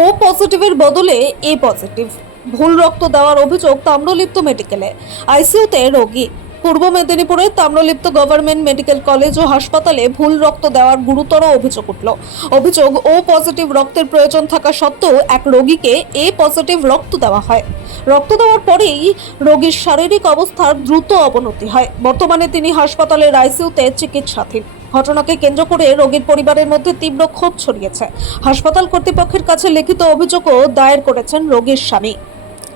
ও পজিটিভের বদলে এ পজিটিভ। ভুল রক্ত দেওয়ার অভিযোগ তাম্রলিপ্ত মেডিকেলে। আইসিইউতে রোগী। পূর্ব মেদিনীপুরের তাম্রলিপ্ত গভর্নমেন্ট মেডিকেল কলেজ ও হাসপাতালে ভুল রক্ত দেওয়ার গুরুতর অভিযোগ উঠল। অভিযোগ, ও পজিটিভ রক্তের প্রয়োজন থাকা সত্ত্বেও এক রোগীকে এ পজিটিভ রক্ত দেওয়া হয়। রক্ত দেওয়ার পরেই রোগীর শারীরিক অবস্থার দ্রুত অবনতি হয়। বর্তমানে তিনি হাসপাতালের আইসিইউতে চিকিৎসাধীন। ঘটনাকে কেন্দ্র করে রোগীর পরিবারের মধ্যে তীব্র ক্ষোভ ছড়িয়েছে। হাসপাতাল কর্তৃপক্ষের কাছে লিখিত অভিযোগও দায়ের করেছেন রোগীর স্বামী।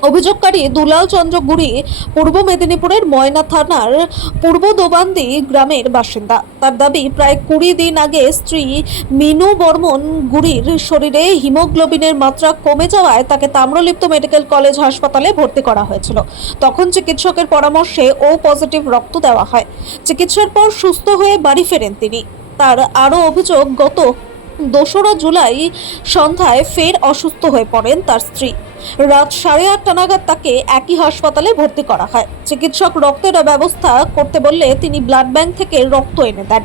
অভিযোগকারী দুলাল চন্দ্র গুড়ি পূর্ব মেদিনীপুরের ময়না থানার পূর্ব দোবান্দি গ্রামের বাসিন্দা। তার দাবি, প্রায় 20 দিন আগে স্ত্রী মিনু বর্মন গুড়ির শরীরে হিমোগ্লোবিনের মাত্রা কমে যাওয়ায় তাকে তাম্রলিপ্ত মেডিকেল কলেজ হাসপাতালে ভর্তি করা হয়েছিল। তখন চিকিৎসকের পরামর্শে ও পজিটিভ রক্ত দেওয়া হয়। চিকিৎসার পর সুস্থ হয়ে বাড়ি ফেরেন তিনি। তার আরও অভিযোগ, গত 2রা জুলাই সন্ধ্যায় ফের অসুস্থ হয়ে পড়েন তার স্ত্রী। রাত 8:30 নাগাদ তাকে একই হাসপাতালে ভর্তি করা হয়। চিকিৎসক রক্তের ব্যবস্থা করতে বললে তিনি ব্লাড ব্যাংক থেকে রক্ত এনে দেন।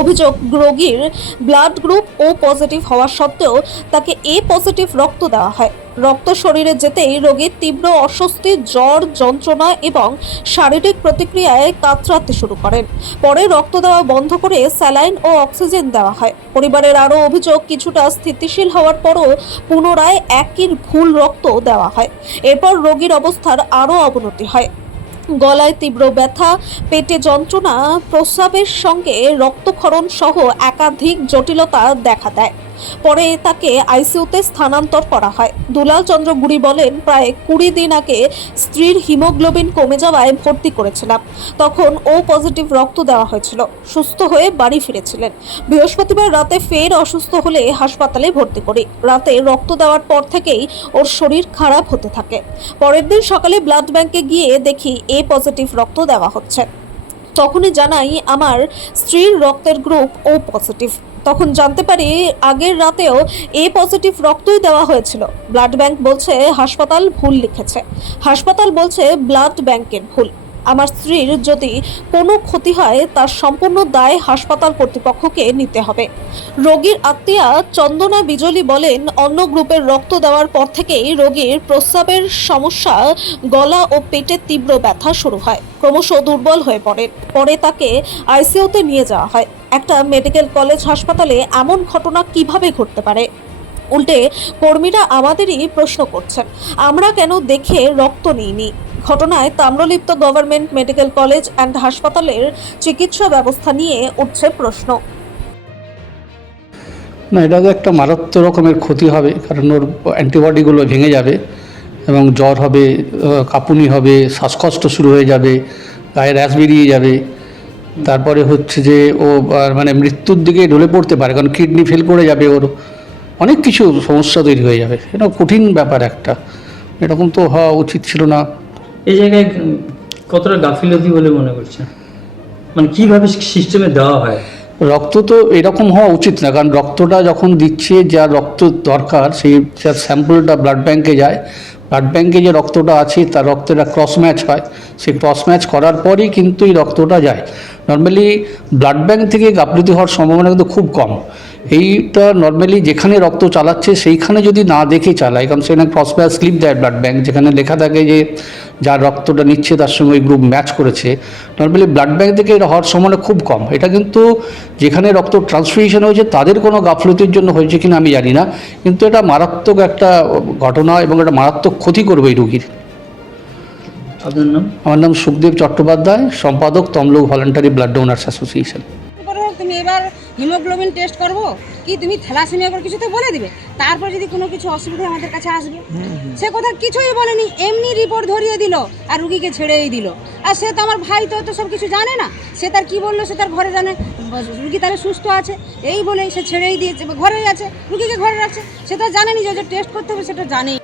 অভিযোগ, রোগীর ব্লাড গ্রুপ ও পজিটিভ হওয়া সত্ত্বেও তাকে এ পজিটিভ রক্ত দেওয়া হয়। রক্ত শরীরে যেতেই রোগীর তীব্র অস্বস্তি, জ্বর, যন্ত্রণা এবং শারীরিক প্রতিক্রিয়ায় কাতরাতে শুরু করেন। পরে রক্ত দেওয়া বন্ধ করে স্যালাইন ও অক্সিজেন দেওয়া হয়। পরিবারের আরও অভিযোগ, কিছুটা স্থিতিশীল হওয়ার পরও পুনরায় একই ভুল রক্ত দেওয়া হয়। এরপর রোগীর অবস্থার আরও অবনতি হয়। গলায় তীব্র ব্যথা, পেটে যন্ত্রণা, প্রস্রাবের সঙ্গে রক্তক্ষরণ সহ একাধিক জটিলতা দেখা দেয়। পরে তাকে আইসিইউতে স্থানান্তর করা হয়। দুলাল চন্দ্র গুড়ি বলেন, প্রায় 20 দিন আগে স্ত্রীর হিমোগ্লোবিন কমে যাওয়ায় ভর্তি করেছিলাম। তখন ও পজিটিভ রক্ত দেওয়া হয়েছিল। সুস্থ হয়ে বাড়ি ফিরেছিলেন। বৃহস্পতিবার রাতে ফের অসুস্থ হলে হাসপাতালে ভর্তি করি। রাতে রক্ত দেওয়ার পর থেকেই ওর শরীর খারাপ হতে থাকে। পরের দিন সকালে ব্লাড ব্যাংকে গিয়ে দেখি এ পজিটিভ রক্ত দেওয়া হচ্ছে। তখনই জানাই আমার স্ত্রীর রক্তের গ্রুপ ও পজিটিভ। তখন জানতে পারি আগের রাতেও এ পজিটিভ রক্তই দেওয়া হয়েছিল। ব্লাড ব্যাংক বলছে হাসপাতাল ভুল লিখেছে। হাসপাতাল বলছে ব্লাড ব্যাংকের ভুল। আমার স্ত্রীর যদি কোনো ক্ষতি হয় তার সম্পূর্ণ দায় হাসপাতাল কর্তৃপক্ষকে নিতে হবে। রোগীর আত্মীয়া চন্দনা বিজলি বলেন, অন্য গ্রুপের রক্ত দেওয়ার পর থেকেই রোগীর প্রস্রাবের সমস্যা, গলা ও পেটে তীব্র ব্যথা শুরু হয়। ক্রমশ দুর্বল হয়ে পড়েন। পরে তাকে আইসিইউতে নিয়ে যাওয়া হয়। একটা মেডিকেল কলেজ হাসপাতালে এমন ঘটনা কিভাবে ঘটতে পারে? উল্টে কর্মীরা আমাদেরই প্রশ্ন করছেন, আমরা কেন দেখে রক্ত নিইনি। ঘটনায় Tamralipta government medical college and হাসপাতালের চিকিৎসা ব্যবস্থা নিয়ে উঠছে প্রশ্ন। না, এটা তো একটা মারাত্মক রকমের ক্ষতি হবে, কারণ ওর অ্যান্টিবডিগুলো ভেঙে যাবে এবং জ্বর হবে, কাঁপুনি হবে, শ্বাসকষ্ট শুরু হয়ে যাবে, গায়ে র্যাশ বেরিয়ে যাবে। তারপরে হচ্ছে যে ও মানে মৃত্যুর দিকে ঢলে পড়তে পারে, কারণ কিডনি ফেল করে যাবে, ওর অনেক কিছু সমস্যা তৈরি হয়ে যাবে। এটা কঠিন ব্যাপার একটা, এরকম তো হওয়া উচিত ছিল না। এই জায়গায় কতটা গাফিলতি বলে মনে করছেন? মানে কিভাবে সিস্টেমে দেওয়া হয়? রক্ত তো এরকম হওয়া উচিত না, কারণ রক্তটা যখন দিচ্ছে, যা রক্ত দরকার সেই স্যাম্পলটা ব্লাড ব্যাংকে যায়। ব্লাড ব্যাংকে যে রক্তটা আছে তার রক্তটা ক্রস ম্যাচ হয়। সেই ক্রস ম্যাচ করার পরই কিন্তু এই রক্তটা যায়। নর্মালি ব্লাড ব্যাংক থেকে গাফিলতি হওয়ার সম্ভাবনা কিন্তু খুব কম। এইটা নর্মালি যেখানে রক্ত চালাচ্ছে সেইখানে যদি না দেখে চালায়, কারণ সেখানে ক্রস ম্যাচ স্লিপ দেয় ব্লাড ব্যাংক, যেখানে লেখা থাকে যে যার রক্তটা নিচ্ছে তার সঙ্গে ওই গ্রুপ ম্যাচ করেছে। নর্মালি ব্লাড ব্যাংক থেকে এটা হওয়ার সম্ভাবনা খুব কম। এটা কিন্তু যেখানে রক্ত ট্রান্সফিউশন হয়েছে তাদের কোনো গাফলতির জন্য হয়েছে কিনা আমি জানি না, কিন্তু এটা মারাত্মক একটা ঘটনা এবং এটা মারাত্মক ক্ষতি করবে এই রোগীর। আপনার নাম? আমার নাম সুখদেব চট্টোপাধ্যায়, সম্পাদক Tamluk voluntary blood donors association. তুমি এবার হিমোগ্লোবিন টেস্ট করবো কি তুমি থ্যালাসেমিয়া করে কিছু তো বলে দিবে, তারপর যদি কোনো কিছু অসুবিধা আমাদের কাছে আসবে। সে কথা কিছুই বলেনি, এমনি রিপোর্ট ধরিয়ে দিল আর রুগীকে ছেড়েই দিল। আর সে তো আমার ভাই, তো সব কিছু জানে না। সে তার কি বললো সে তার ঘরে জানে, রুগী তাহলে সুস্থ আছে এই বলেই সে ছেড়েই দিয়েছে, ঘরেই আছে, রুগীকে ঘরে রাখছে। সে তো জানেনি যে টেস্ট করতে হবে, সেটা জানেই।